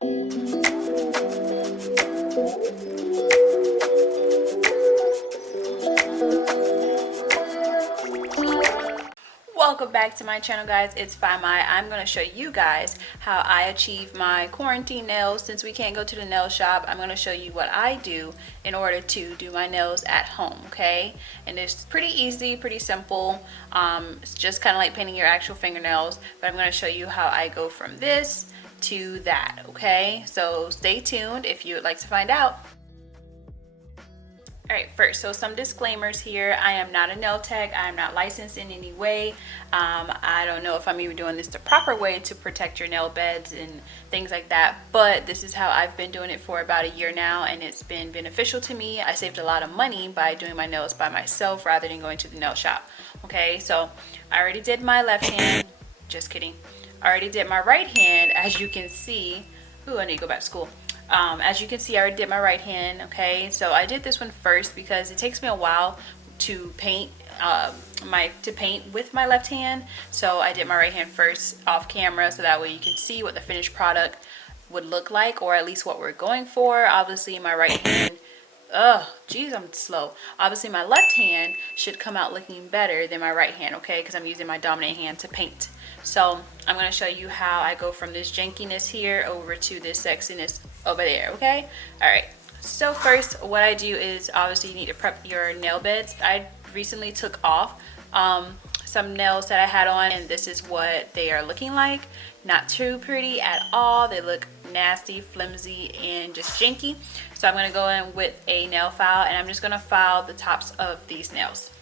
Welcome back to my channel, guys. It's Mai. I'm going to show you guys how I achieve my quarantine nails. Since we can't go to the nail shop, I'm going to show you what I do in order to do my nails at home, okay? And it's pretty easy, pretty simple. It's just kind of like painting your actual fingernails, but I'm going to show you how I go from this to that, okay? So stay tuned if you would like to find out. Alright, first, so some disclaimers here. I am not a nail tech. I am not licensed in any way. I don't know if I'm even doing this the proper way to protect your nail beds and things like that, but this is how I've been doing it for about a year now, and it's been beneficial to me. I saved a lot of money by doing my nails by myself rather than going to the nail shop. Okay, so I already did my left hand. Just kidding. I already did my right hand, as you can see. Ooh, I need to go back to school. As you can see, I already did my right hand. Okay, so I did this one first because it takes me a while to paint paint with my left hand. So I did my right hand first off camera, so that way you can see what the finished product would look like, or at least what we're going for. Obviously my right hand, geez, I'm slow. Obviously my left hand should come out looking better than my right hand, okay, because I'm using my dominant hand to paint. So I'm going to show you how I go from this jankiness here over to this sexiness over there, okay? All right, so first what I do is, obviously you need to prep your nail beds. I recently took off some nails that I had on, and this is what they are looking like. Not too pretty at all. They look nasty, flimsy, and just janky. So I'm going to go in with a nail file, and I'm just going to file the tops of these nails.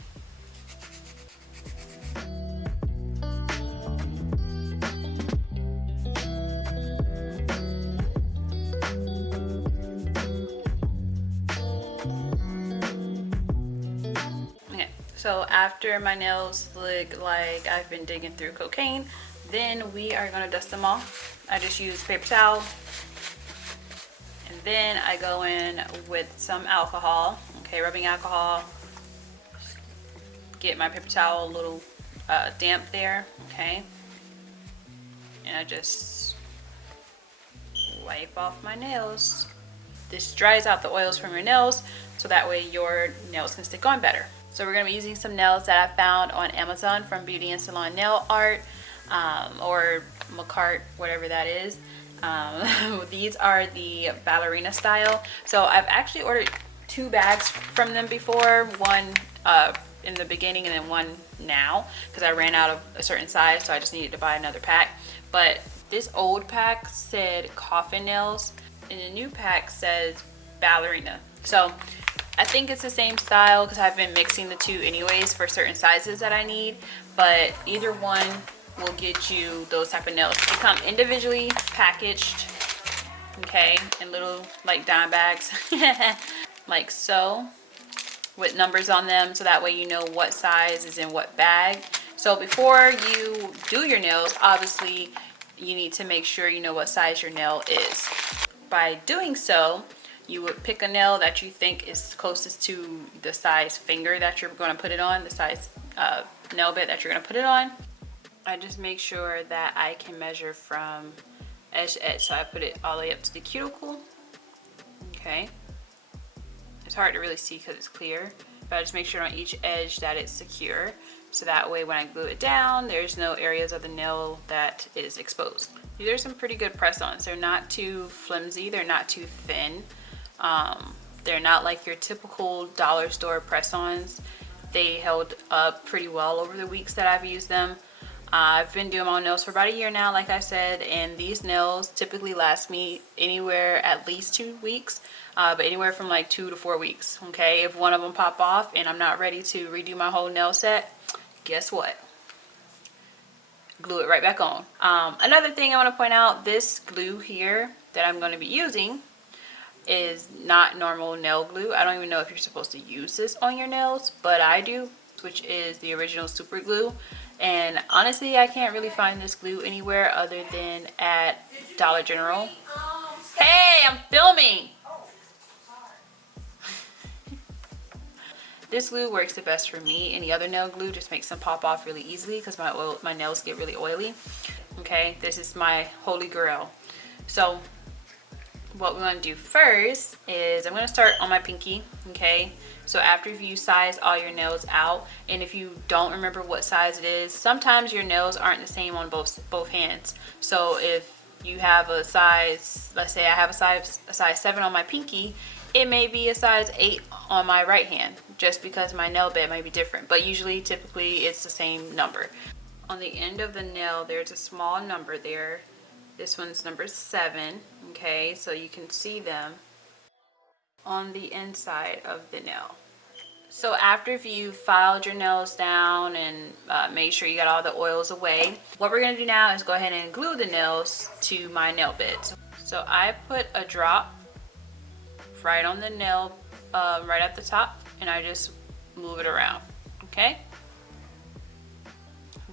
So after my nails look like I've been digging through cocaine, then we are going to dust them off. I just use paper towel, and then I go in with some alcohol, okay, rubbing alcohol. Get my paper towel a little damp there, okay, and I just wipe off my nails. This dries out the oils from your nails, so that way your nails can stick on better. So we're going to be using some nails that I found on Amazon from Beauty and Salon Nail Art, or Myemakeup, whatever that is. These are the ballerina style. So I've actually ordered 2 bags from them before, one in the beginning and then one now, because I ran out of a certain size, so I just needed to buy another pack. But this old pack said coffin nails, and the new pack says ballerina. So I think it's the same style because I've been mixing the two anyways for certain sizes that I need, but either one will get you those type of nails. They come individually packaged, okay, in little like dime bags like so, with numbers on them, so that way you know what size is in what bag. So before you do your nails, obviously you need to make sure you know what size your nail is. By doing so, you would pick a nail that you think is closest to the size finger that you're going to put it on, the size nail bed that you're going to put it on. I just make sure that I can measure from edge to edge, so I put it all the way up to the cuticle. Okay, it's hard to really see because it's clear, but I just make sure on each edge that it's secure, so that way when I glue it down, there's no areas of the nail that is exposed. These are some pretty good press-ons. They're not too flimsy, they're not too thin. They're not like your typical dollar store press-ons. They held up pretty well over the weeks that I've used them. I've been doing my nails for about a year now, like I said, and these nails typically last me anywhere at least 2 weeks, but anywhere from like 2 to 4 weeks. Okay, if one of them pop off and I'm not ready to redo my whole nail set, guess what? Glue it right back on. Another thing I want to point out, this glue here that I'm going to be using is not normal nail glue. I don't even know if you're supposed to use this on your nails, but I do, which is the original super glue. And honestly, I can't really find this glue anywhere other than at Dollar General. Hey, I'm filming! This glue works the best for me. Any other nail glue just makes them pop off really easily because my nails get really oily. Okay, this is my holy grail. So what we're going to do first is I'm going to start on my pinky, okay? So after you size all your nails out, and if you don't remember what size it is, sometimes your nails aren't the same on both hands. So if you have a size, let's say I have a size 7 on my pinky, it may be a size 8 on my right hand, just because my nail bed might be different. But usually, typically, it's the same number. On the end of the nail, there's a small number there. This one's number 7, okay? So you can see them on the inside of the nail. So after you've filed your nails down and made sure you got all the oils away, what we're gonna do now is go ahead and glue the nails to my nail beds. So I put a drop right on the nail, right at the top, and I just move it around, okay?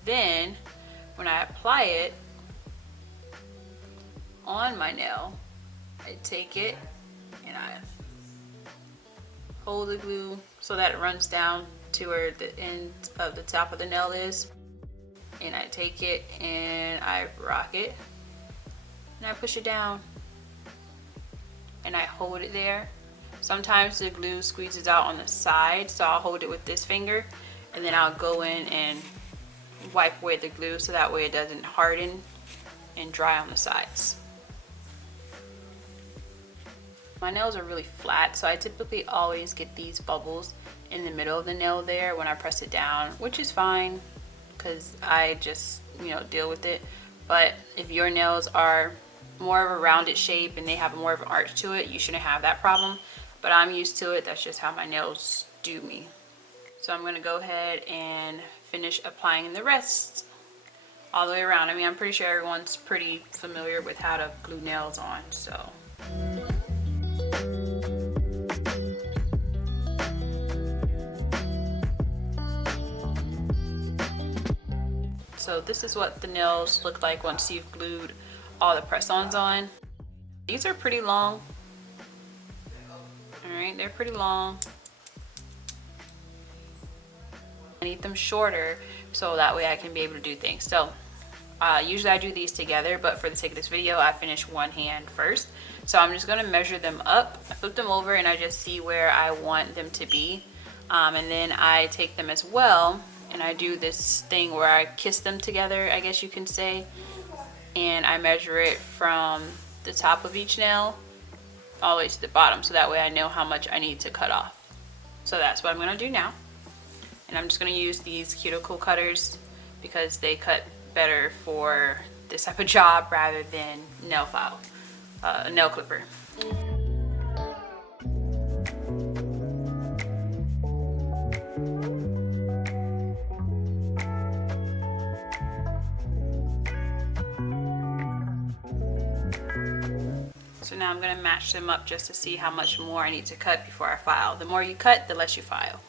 Then when I apply it on my nail, I take it and I hold the glue so that it runs down to where the end of the top of the nail is, and I take it and I rock it and I push it down and I hold it there. Sometimes the glue squeezes out on the side, so I'll hold it with this finger and then I'll go in and wipe away the glue so that way it doesn't harden and dry on the sides. My nails are really flat, so I typically always get these bubbles in the middle of the nail there when I press it down, which is fine because I just, deal with it. But if your nails are more of a rounded shape and they have more of an arch to it, you shouldn't have that problem. But I'm used to it. That's just how my nails do me. So I'm going to go ahead and finish applying the rest all the way around. I mean, I'm pretty sure everyone's pretty familiar with how to glue nails on, so. So this is what the nails look like once you've glued all the press-ons on. These are pretty long. Alright, they're pretty long. I need them shorter so that way I can be able to do things. So usually I do these together, but for the sake of this video, I finish one hand first. So I'm just going to measure them up. I flip them over and I just see where I want them to be. And then I take them as well and I do this thing where I kiss them together, I guess you can say. And I measure it from the top of each nail all the way to the bottom, so that way I know how much I need to cut off. So that's what I'm going to do now. And I'm just going to use these cuticle cutters because they cut better for this type of job rather than nail file, nail clipper. So now I'm going to match them up just to see how much more I need to cut before I file. The more you cut, the less you file.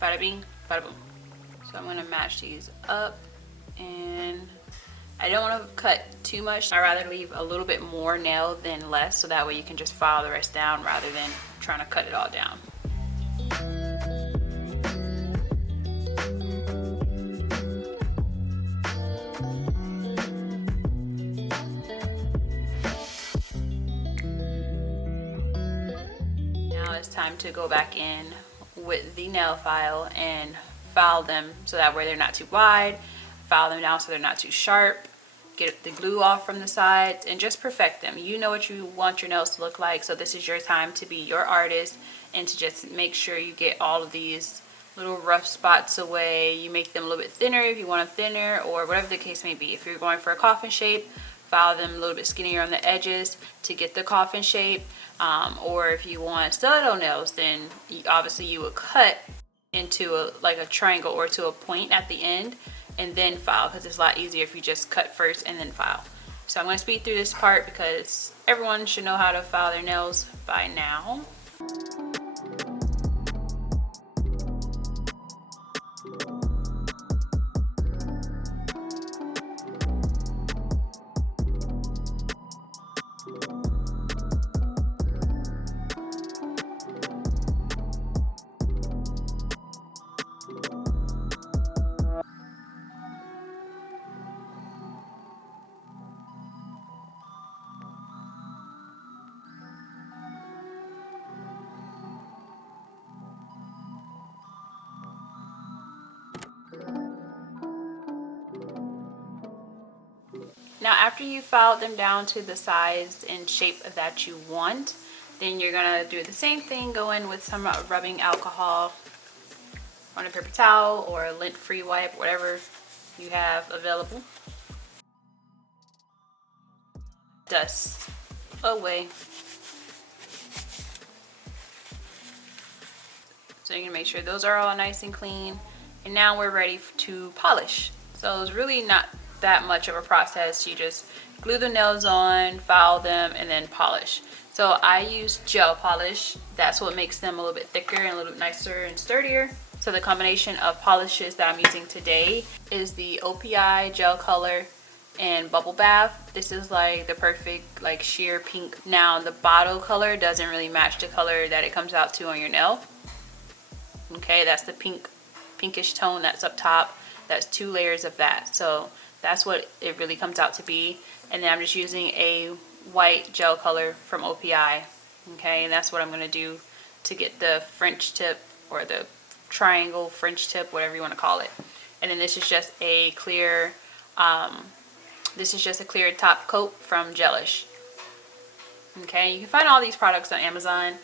Bada bing, bada boom. So I'm going to match these up, and I don't want to cut too much. I'd rather leave a little bit more nail than less, so that way you can just file the rest down rather than trying to cut it all down. Now it's time to go back in with the nail file and file them so that way they're not too wide, file them down so they're not too sharp, get the glue off from the sides, and just perfect them. You know what you want your nails to look like, so this is your time to be your artist and to just make sure you get all of these little rough spots away. You make them a little bit thinner if you want them thinner, or whatever the case may be. If you're going for a coffin shape, file them a little bit skinnier on the edges to get the coffin shape. Or if you want stiletto nails, then obviously you would cut into like a triangle or to a point at the end and then file, because it's a lot easier if you just cut first and then file. So I'm going to speed through this part because everyone should know how to file their nails by now. Now after you filed them down to the size and shape that you want, then you're gonna do the same thing, go in with some rubbing alcohol on a paper towel or a lint-free wipe, whatever you have available. Dust away. So you can make sure those are all nice and clean. And now we're ready to polish. So it's really not that much of a process. You just glue the nails on, file them, and then polish. So I use gel polish. That's what makes them a little bit thicker and a little bit nicer and sturdier. So the combination of polishes that I'm using today is the OPI gel color and bubble bath. This is like the perfect like sheer pink. Now the bottle color doesn't really match the color that it comes out to on your nail. Okay, that's the pinkish tone that's up top. That's 2 layers of that. So that's what it really comes out to be. And then I'm just using a white gel color from OPI. Okay, and that's what I'm going to do to get the French tip or the triangle French tip, whatever you want to call it. And then this is just a clear top coat from GELISH. Okay, you can find all these products on Amazon.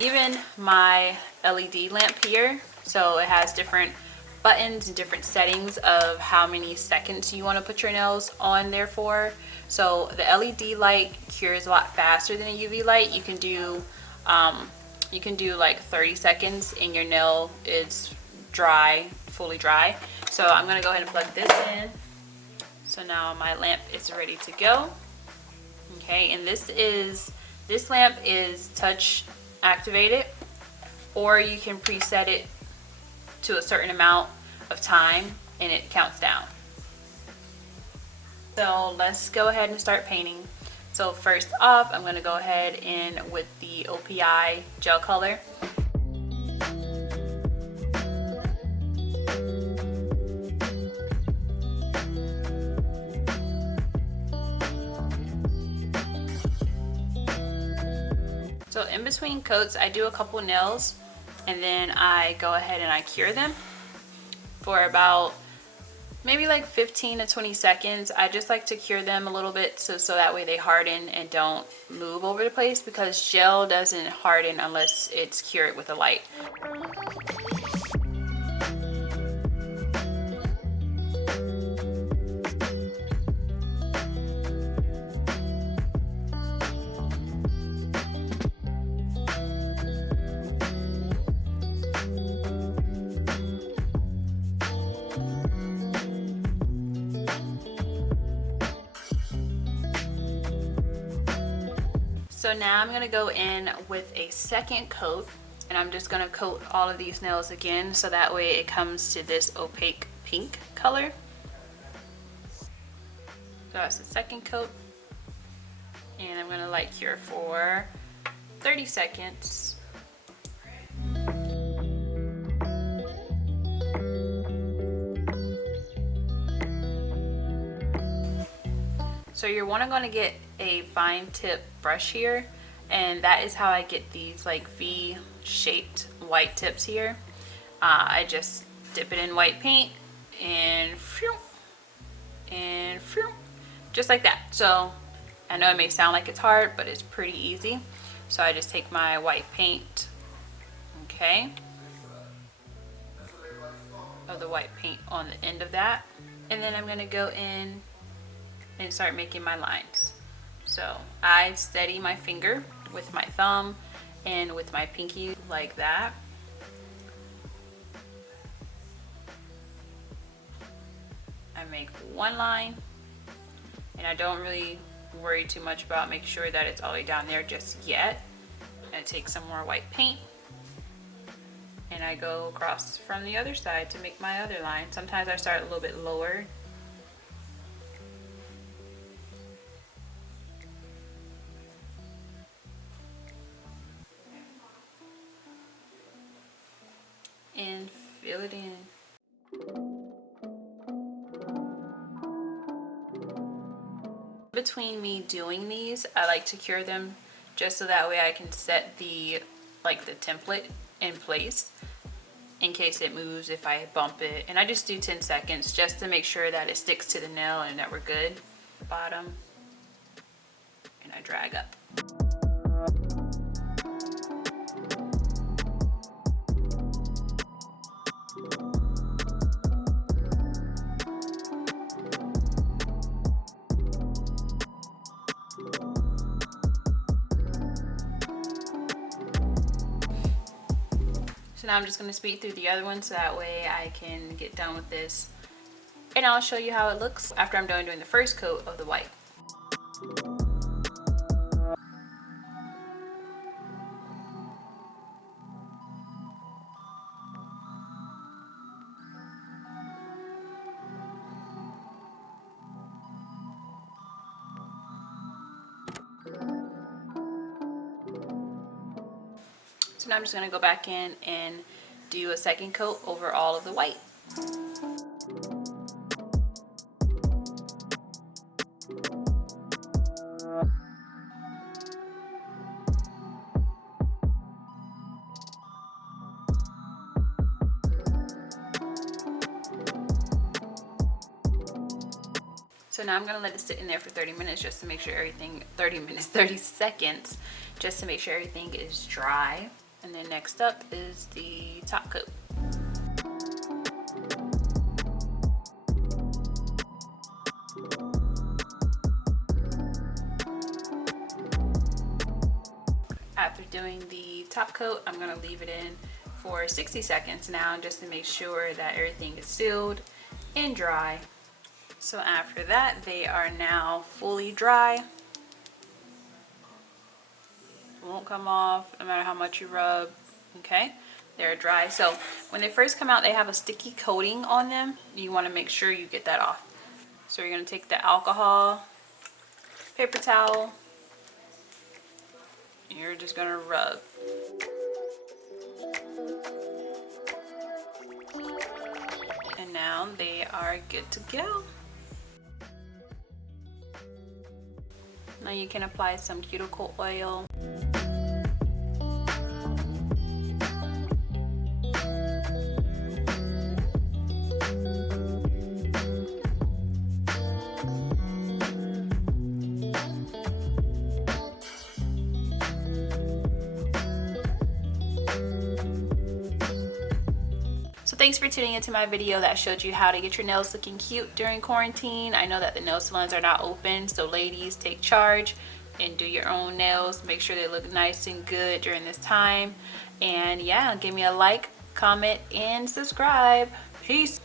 Even my LED lamp here, so it has different buttons and different settings of how many seconds you want to put your nails on there for. So the LED light cures a lot faster than a UV light. You can do like 30 seconds and your nail is dry, fully dry. So I'm gonna go ahead and plug this in. So now my lamp is ready to go. Okay, and this lamp is touch activated, or you can preset it to a certain amount of time and it counts down. So let's go ahead and start painting. So first off, I'm going to go ahead in with the OPI gel color. So in between coats, I do a couple nails and then I go ahead and I cure them for about maybe like 15 to 20 seconds. I just like to cure them a little bit so that way they harden and don't move over the place, because gel doesn't harden unless it's cured with a light. So now I'm going to go in with a second coat, and I'm just going to coat all of these nails again so that way it comes to this opaque pink color. So that's the second coat, and I'm going to light cure for 30 seconds. So you're going to get a fine tip brush here, and that is how I get these like V-shaped white tips here. I just dip it in white paint and just like that. So I know it may sound like it's hard, but it's pretty easy. So I just take my white paint, okay, of the white paint on the end of that, and then I'm going to go in and start making my lines. So I steady my finger with my thumb and with my pinky like that. I make one line, and I don't really worry too much about making sure that it's all the way down there just yet. I take some more white paint and I go across from the other side to make my other line. Sometimes I start a little bit lower. And fill it in. Between me doing these, I like to cure them just so that way I can set the template in place in case it moves, if I bump it. And I just do 10 seconds just to make sure that it sticks to the nail and that we're good. bottom and I drag up. So now I'm just going to speed through the other one so that way I can get done with this, and I'll show you how it looks after I'm done doing the first coat of the white. So now I'm just going to go back in and do a second coat over all of the white. So now I'm going to let it sit in there for 30 minutes just to make sure everything, 30 seconds, just to make sure everything is dry. And then next up is the top coat. After doing the top coat, I'm going to leave it in for 60 seconds now just to make sure that everything is sealed and dry. So after that, they are now fully dry. Won't come off no matter how much you rub. Okay, they're dry. So when they first come out, they have a sticky coating on them. You want to make sure you get that off. So you're going to take the alcohol, paper towel, and you're just going to rub. And now they are good to go. Now you can apply some cuticle oil. So thanks for tuning into my video that showed you how to get your nails looking cute during quarantine. I know that the nail salons are not open, so ladies, take charge and do your own nails. Make sure they look nice and good during this time. And yeah, give me a like, comment, and subscribe. Peace.